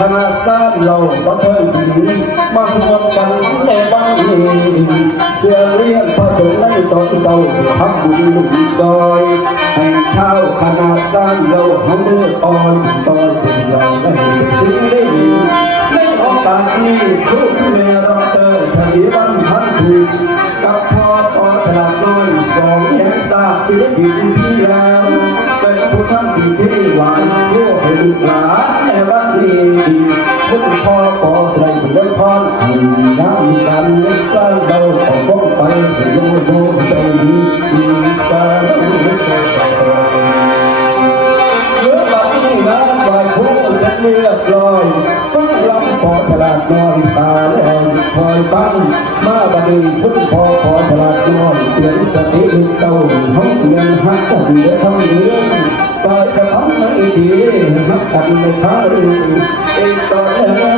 คณะสร้างเราบันเทิงสินมาพวมกันในบ้านนี้เชื่อเรียนผสมในตอนเศร้าพักบุญหนุนซอยให้เชาคณะสร้างเราห้องเลืออ่อนต่อยถึงเราได้สิ่งได้ดีในโอกาสนี้คุณแม่ดอกเต เราออกบ้องไปให้โลกโลกใจดีมีสร้างเมื่อบัดนี้น้ำไหวผู้เสร็จเรียบร้อยฟังลำปอฉลาดน้อยตาแรงคอยฟังมาบัดยึดพ่อปอฉลาดน้อยเตือนสติลูกเต้าห้องเรียนหักกันเดือทั้งเรื่องสายกระทำไม่ดีหักกันไม่ท้าเองเอกตอนนี้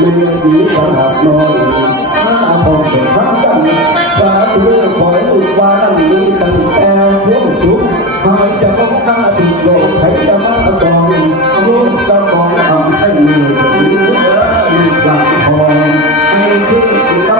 เมื่อนี้สำหักน้อยถ้าพอเป็นคำกันสาธุคอยห้อุปาดังนี้ตั้งแต่เสีงสุขหายจะต้องหาติดโลกไทยจะมาจองรุ่นสมอนทำเส้นมือถือเวลาหลังพอให้ขึ้นสิบ